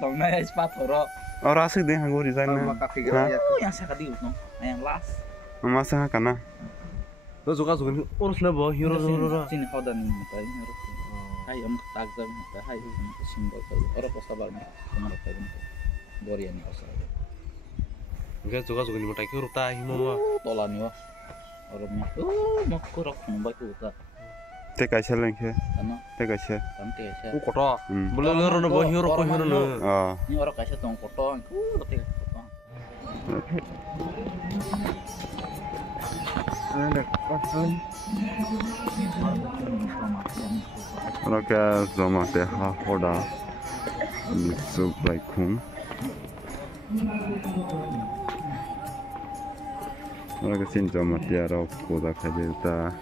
tong na spot horo. Ora asik deh anggur di sana. Yang saya kadi no, yang last. Masa kana. Lo suka urus na ba hero. Sini kau dan mutai hero. Hai om tagzam mutai hai simbol kau. Ora posabar ni, kamar kau ni. Borian ni pasal. Enggak suka ni mutai ki ruta himo. Tolani wa. Ora ni. Mak ko rak no ba ko ta. Te kaisa lengke. Ano? Te kaisa. Sampai kaisa. Ku kota. Boleh lo na ba hero ko hero na. Ni ora kaisa tong koto. Te koto. Raka zoma te ha hoda sub like kum. Raka sin zoma te ara koda khajeta.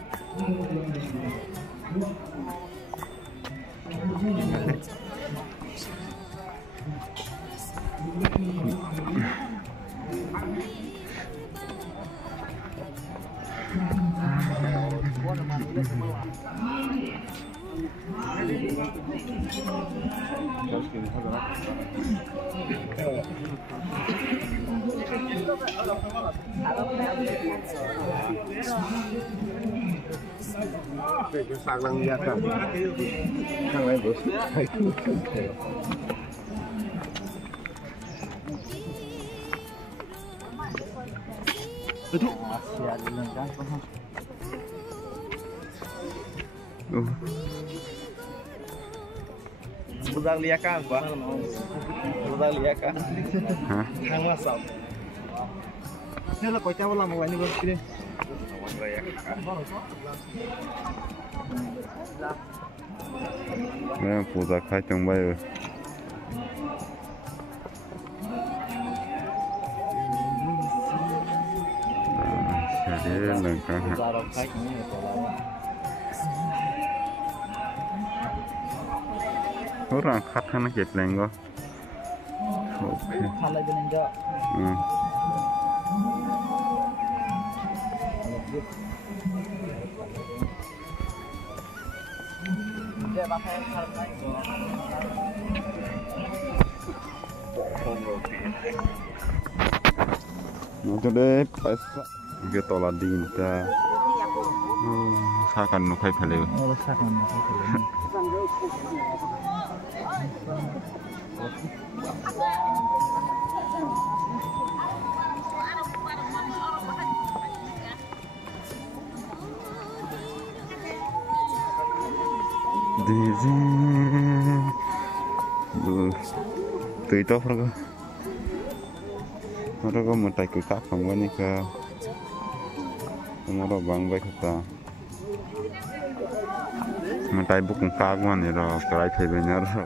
Sang lang yata. Sang lang bos. Itu masih ada lengkap. Budang liakan, Pak. Budang liakan. Hah? Hang masam. Ini lah kocak wala mau ini bos ini. Nah, puza khai trong bay. Jadi lengkap. Orang kat kana ket lenggo. Oke. Kalau beninja. Nó đây phải cái to là đi ta xa cần nó khai phải lên tùy tốt rồi nó có một tay cử cáp không có như cơ nó đó bằng với ta một tay bút cũng cao quá này rồi cái thấy bên nhau rồi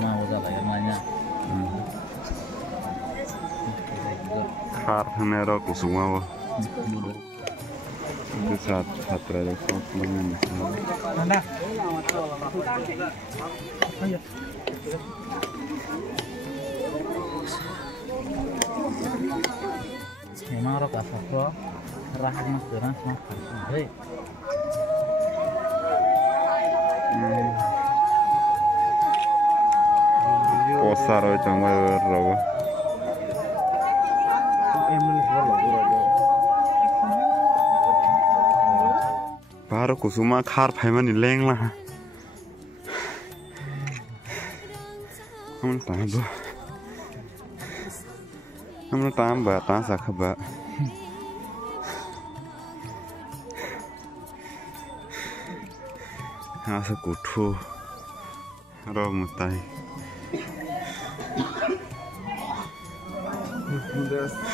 mau jalan yang lainnya. Khar thằng đó cũng sung quá. Cái sát sát ra được không mình. Mana? Memang orang kasar bro, rahang sekarang semua kasar. Osar rồi trong rồi. Baru kusuma khar phaiman ni leng la. Kamu tahu? Kamu tambah tasa khaba. Asa kutu. Ro mutai.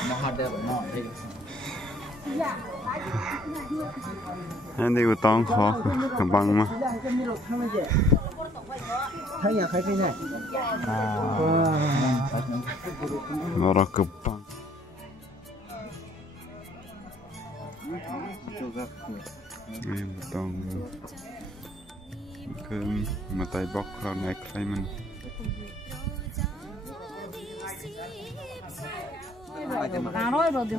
Mahadar no. Anh đi của tông khó bằng mà Thấy nhà khai cái này. nó ra cực bằng em tông cái mà tay bóc vào này khai mình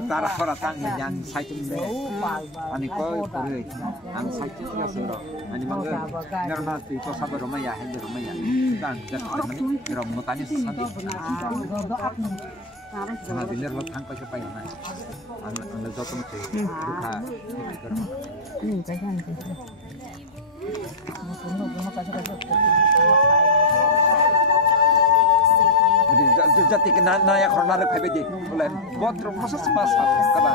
Tara khora tang yang saitung de ani ko pore ang saitung ya sero ani mangga nerna tu to sabar romaya hende romaya tang dak mani rom mutani sandi na diner lo thang pa pai na ang jotom te dukha jati ke naya khorna re phebe di bolen botro proses mas kaba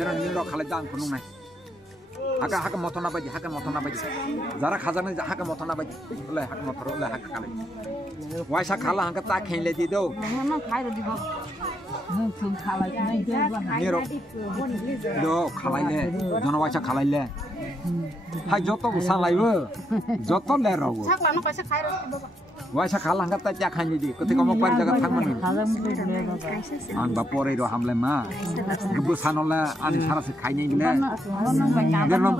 nero khalai dang punung nai haka motona baji zara khazana haka motona baji le haka motor le haka khalai waisa khala haka ta khaile di do nero do khalai le jono waisa khalai le hai joto busan laibo joto le ro sakla paisa khai ro baba waisa khala haka ta ja khaini di ketika mo par jaga thang man ang bapore ro hamle ma gebusan ola ani sara se khaini le gerno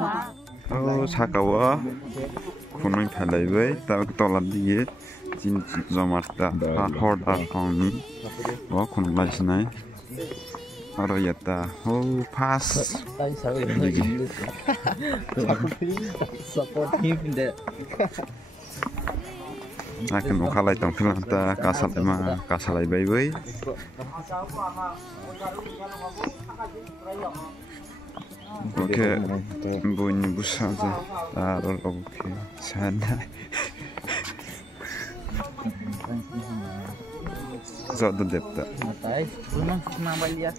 oh sakawa kunoi phalaibai ta tola diye jin jamarta horda kami wa kun lajnai aro yata ho pass support him de akan ukhalai tong filanta kasalai bai oke bunyi busaja taruh oke sana Zat depta matai punang nama lihat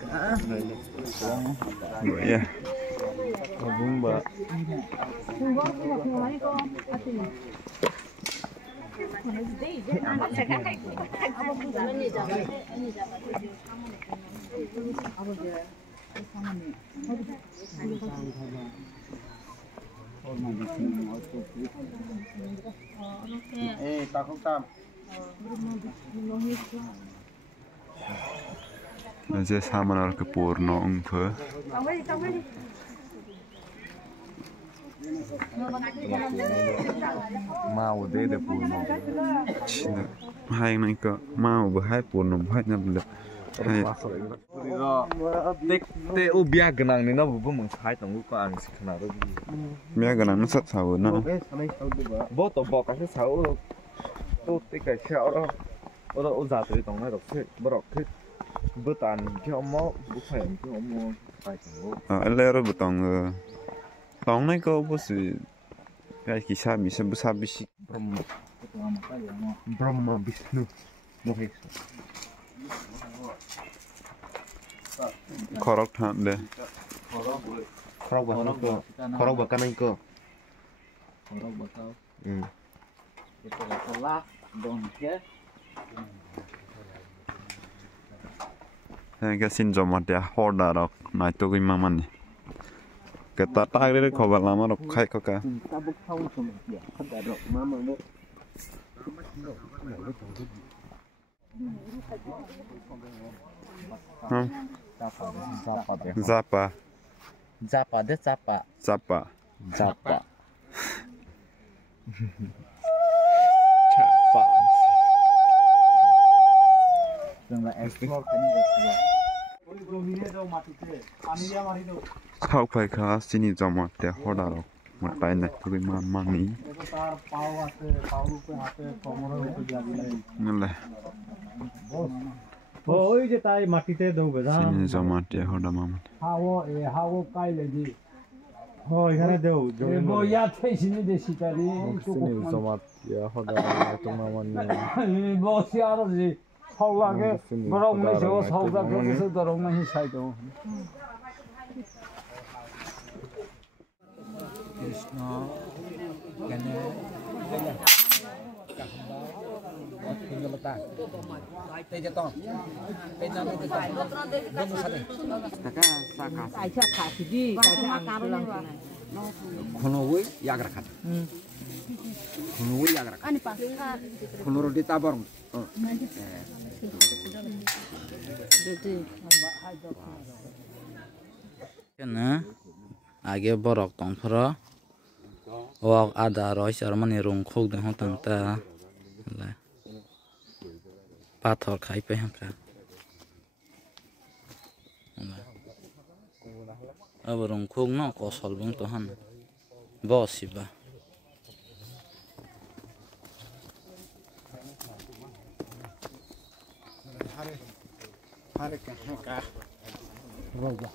ya Bumba. Takut tam. Aja sama nal ke purno ungpe. Mau de purno. Cina, hai nai ke mau bahai purno bahai nyamle. Hai, Te ubia genang ni na bubu mengkai tanggu ko ang sikna ro. mia ganang sat sawo na. Bo to bo ka se sao to te ka cha ora o za te tong na ro se bo ro ke bo tan ke mo bu khai ke mo kai tanggu. Elero betong tong nai ko bosi kai kisah bisa besar bisi. Brahma Vishnu Mahesha. Korok than de. Korok bakan ai ko. orang bakal itu telah dong ya Cái xin cho một đĩa hoa đà đọc này tôi cái mà mình cái ta tay đấy khó vật làm mà đọc khách có cả không Zapa Zapa deh Zapa Zapa Zapa Jangan explore kan juga Khâu phải khá xin đi cho một đĩa hoa đà đọc một tay này tôi cái mà mang ní nên là ওই যে তাই মাটিতে দেবো যা xin đi cho một đĩa hoa đà mà হাওয়া কাইলে দি ও এখানে দেও বইয়া থেছিনি দেশি তারি Somat ya hoda to maman বসি আর জি সাউলাকে গরম নেছো সাউলাকে বসে গরম নাই সাইতো কৃষ্ণ কেনে Khunoi yagrakat. Khunoi yagrakat. Khunoi di tabarong. Kena age borok tongfro wak ada roi charmani rungkhok de hotang ta pathor khai pe hangka abo rungkhok no kosol bung to han bosiba Roba.